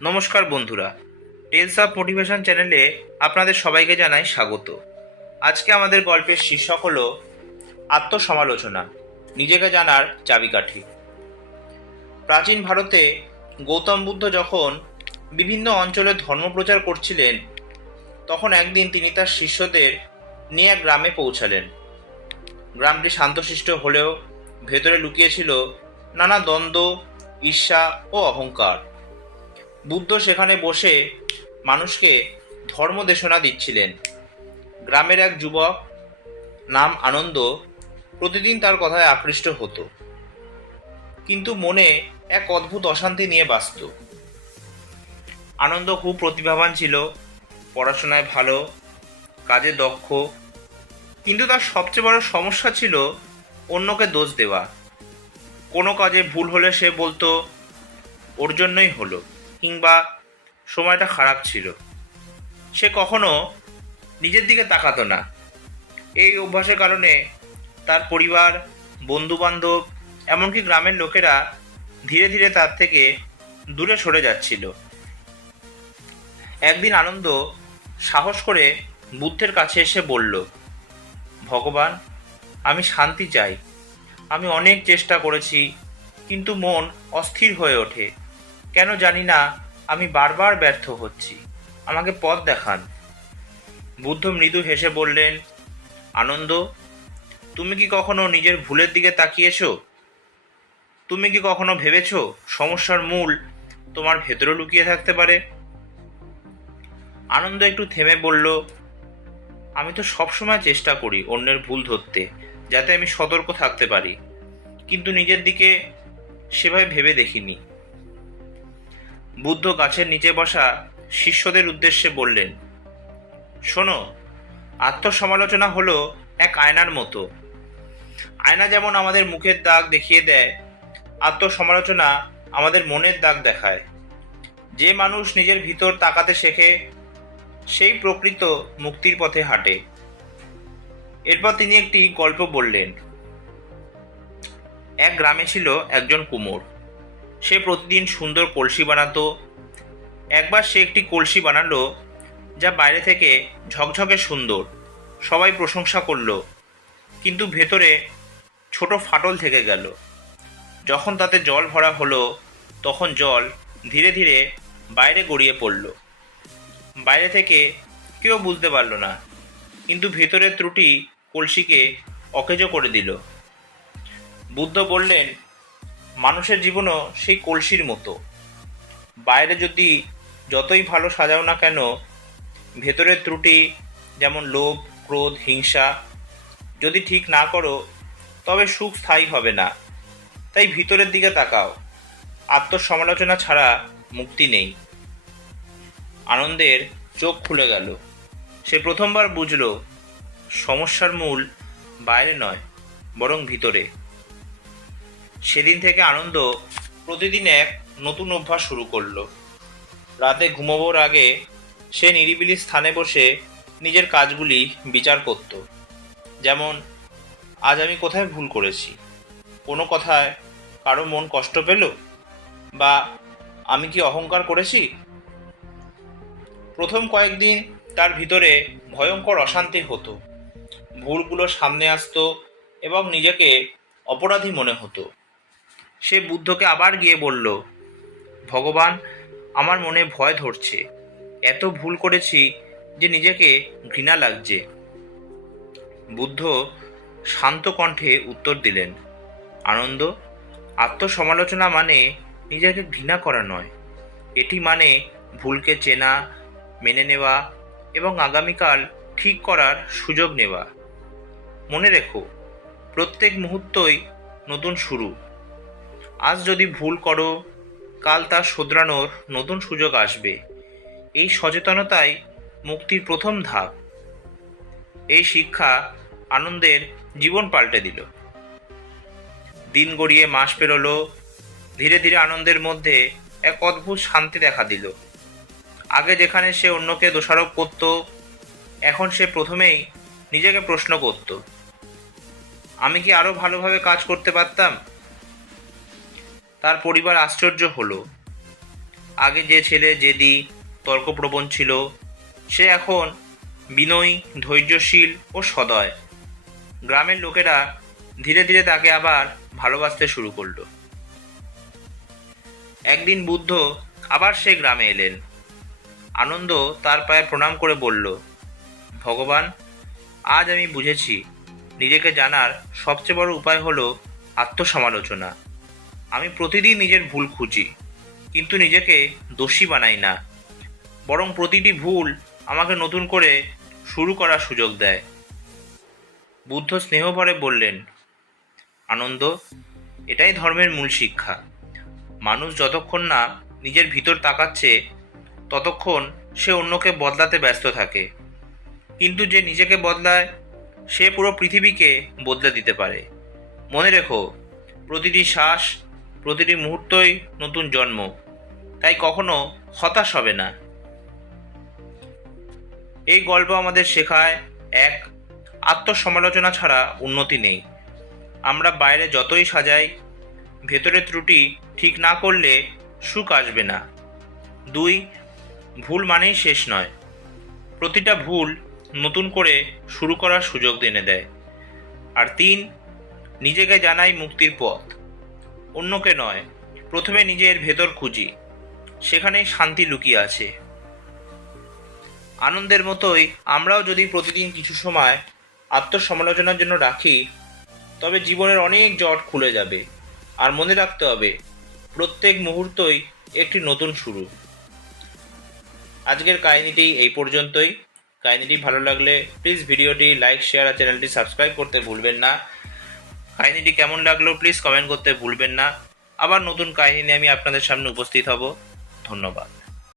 নমস্কার বন্ধুরা tales of motivation চ্যানেলে আপনাদের সবাইকে জানাই স্বাগত। আজকে আমাদের গল্পের শীর্ষক হল আত্মসমালোচনা, নিজেকে জানার চাবিকাঠি। প্রাচীন ভারতে গৌতম বুদ্ধ যখন বিভিন্ন অঞ্চলে ধর্মপ্রচার করছিলেন, তখন একদিন তিনি তার শিষ্যদের নিয়ে এক গ্রামে পৌঁছালেন। গ্রামটি শান্তশিষ্ট হলেও ভেতরে লুকিয়েছিল নানা দ্বন্দ্ব, ঈর্ষা ও অহংকার। বুদ্ধ সেখানে বসে মানুষকে ধর্মদেশনা দিচ্ছিলেন। গ্রামের এক যুবক নাম আনন্দ প্রতিদিন তার কথায় আকৃষ্ট হতো। কিন্তু মনে এক অদ্ভুত অশান্তি নিয়ে বাঁচত। আনন্দ খুব প্রতিভাবান ছিল, পড়াশোনায় ভালো, কাজে দক্ষ, কিন্তু তার সবচেয়ে বড় সমস্যা ছিল অন্যকে দোষ দেওয়া। কোনো কাজে ভুল হলে সে বলতো, ওর জন্যই হলো। কিংবা সময়টা খারাপ ছিল। সে কখনো নিজের দিকে তাকাতো না। এই অভ্যাসের কারণে তার পরিবার, বন্ধুবান্ধব, এমনকি গ্রামের লোকেরা ধীরে ধীরে তার থেকে দূরে সরে যাচ্ছিল। একদিন আনন্দ সাহস করে বুদ্ধের কাছে এসে বলল, ভগবান, আমি শান্তি চাই। আমি অনেক চেষ্টা করেছি, কিন্তু মন অস্থির হয়ে ওঠে। কেন জানি না, আমি বারবার ব্যর্থ হচ্ছি। আমাকে পথ দেখান। বুদ্ধ মৃদু হেসে বললেন, আনন্দ, তুমি কি কখনো নিজের ভুলের দিকে তাকিয়েছো? তুমি কি কখনো ভেবেছো সমস্যার মূল তোমার ভেতরে লুকিয়ে থাকতে পারে? আনন্দ একটু থেমে বলল, আমি তো সবসময় চেষ্টা করি অন্যের ভুল ধরতে, যাতে আমি সতর্ক থাকতে পারি। কিন্তু নিজের দিকে সেভাবে ভেবে দেখিনি। বুদ্ধ গাছের নিচে বসা শিষ্যদের উদ্দেশ্যে বললেন, শোনো, আত্মসমালোচনা হলো এক আয়নার মতো। আয়না যেমন আমাদের মুখের দাগ দেখিয়ে দেয়, আত্মসমালোচনা আমাদের মনের দাগ দেখায়। যে মানুষ নিজের ভিতর তাকাতে শেখে, সেই প্রকৃত মুক্তির পথে হাঁটে। এরপর তিনি একটি গল্প বললেন। এক গ্রামে ছিল একজন কুমোর। সে প্রতিদিন সুন্দর কলসি বানাতো। একবার সে একটি কলসি বানালো যা বাইরে থেকে ঝকঝকে সুন্দর। সবাই প্রশংসা করল, কিন্তু ভেতরে ছোট ফাটল থেকে গেল। যখন তাতে জল ভরা হলো, তখন জল ধীরে ধীরে বাইরে গড়িয়ে পড়ল। বাইরে থেকে কেউ বুঝতে পারল না, কিন্তু ভেতরের ত্রুটি কলসিকে অকেজো করে দিল। বুদ্ধ বললেন মানুষের জীবনও সেই কলসির মতো। বাইরে যদি যতই ভালো সাজাও না কেন, ভেতরের ত্রুটি যেমন লোভ, ক্রোধ, হিংসা যদি ঠিক না করো, তবে সুখ স্থায়ী হবে না। তাই ভিতরের দিকে তাকাও। আত্মসমালোচনা ছাড়া মুক্তি নেই। আনন্দের চোখ খুলে গেল। সে প্রথমবার বুঝল, সমস্যার মূল বাইরে নয়, বরং ভিতরে। সেদিন থেকে আনন্দ প্রতিদিন এক নতুন অভ্যাস শুরু করল। রাতে ঘুমোবার আগে সে নিরিবিলি স্থানে বসে নিজের কাজগুলি বিচার করত। যেমন, আজ আমি কোথায় ভুল করেছি? কোনো কথায় কারও মন কষ্ট পেল? বা আমি কি অহংকার করেছি? প্রথম কয়েকদিন তার ভিতরে ভয়ঙ্কর অশান্তি হতো। ভুলগুলো সামনে আসতো এবং নিজেকে অপরাধী মনে হতো। সে বুদ্ধকে আবার গিয়ে বলল, ভগবান, আমার মনে ভয় ধরছে। এত ভুল করেছি যে নিজেকে ঘৃণা লাগছে। বুদ্ধ শান্ত কণ্ঠে উত্তর দিলেন, আনন্দ, আত্মসমালোচনা মানে নিজেকে ঘৃণা করা নয়। এটি মানে ভুলকে চেনা, মেনে নেওয়া এবং আগামীকাল ঠিক করার সুযোগ নেওয়া। মনে রেখো, প্রত্যেক মুহূর্তই নতুন শুরু। আজ যদি ভুল করো, কাল তা শোধরানোর নতুন সুযোগ আসবে। এই সচেতনতাই মুক্তির প্রথম ধাপ। এই শিক্ষা আনন্দের জীবন পাল্টে দিল। দিন গড়িয়ে মাস পেরোলো, ধীরে ধীরে আনন্দের মধ্যে এক অদ্ভুত শান্তি দেখা দিল। আগে যেখানে সে অন্যকে দোষারোপ করত, এখন সে প্রথমেই নিজেকে প্রশ্ন করত, আমি কি আরও ভালোভাবে কাজ করতে পারতাম? তার পরিবার আশ্চর্য হলো। আগে যে ছেলে জেদি তর্কপ্রবণ ছিল, সে এখন বিনয়ী, ধৈর্যশীল ও সদয়। গ্রামের লোকেরা ধীরে ধীরে তাকে আবার ভালোবাসতে শুরু করল। একদিন বুদ্ধ আবার সে গ্রামে এলেন। আনন্দ তার পায়ে প্রণাম করে বলল, ভগবান, আজ আমি বুঝেছি। নিজেকে জানার সবচেয়ে বড় উপায় হলো আত্মসমালোচনা। আমি প্রতিদিন নিজের ভুল খুঁজি, কিন্তু নিজেকে দোষী বানাই না। বরং প্রতিটি ভুল আমাকে নতুন করে শুরু করার সুযোগ দেয়। বুদ্ধ স্নেহভরে বললেন, আনন্দ, এটাই ধর্মের মূল শিক্ষা। মানুষ যতক্ষণ না নিজের ভিতর তাকাচ্ছে, ততক্ষণ সে অন্যকে বদলাতে ব্যস্ত থাকে। কিন্তু যে নিজেকে বদলায়, সে পুরো পৃথিবীকে বদলে দিতে পারে। মনে রেখো, প্রতিটি শ্বাস প্রতিটি মুহূর্তই নতুন জন্ম। তাই কখনো হতাশ হবে না। এই গল্প আমাদের শেখায়, এক, আত্মসমালোচনা ছাড়া উন্নতি নেই। আমরা বাইরে যতই সাজাই, ভেতরে ত্রুটি ঠিক না করলে সুখ আসবে না। দুই, ভুল মানেই শেষ নয়। প্রতিটা ভুল নতুন করে শুরু করার সুযোগ এনে দেয়। আর তিন, নিজেকে জানাই মুক্তির পথ। অন্যকে নয়, প্রথমে নিজের ভেতর খুঁজি, সেখানেই শান্তি লুকিয়ে আছে। আনন্দের মতোই আমরাও যদি প্রতিদিন কিছু সময় আত্মসমালোচনার জন্য রাখি, তবে জীবনের অনেক জট খুলে যাবে। আর মনে রাখতে হবে, প্রত্যেক মুহূর্তই একটি নতুন শুরু। আজকের কাহিনীটি এই পর্যন্তই। কাহিনীটি ভালো লাগলে প্লিজ ভিডিওটি লাইক শেয়ার আর চ্যানেলটি সাবস্ক্রাইব করতে ভুলবেন না। কাহিনীটি কেমন লাগল প্লিজ কমেন্ট করতে ভুলবেন না। আবার নতুন কাহিনী আমি আপনাদের সামনে উপস্থিত হব। ধন্যবাদ।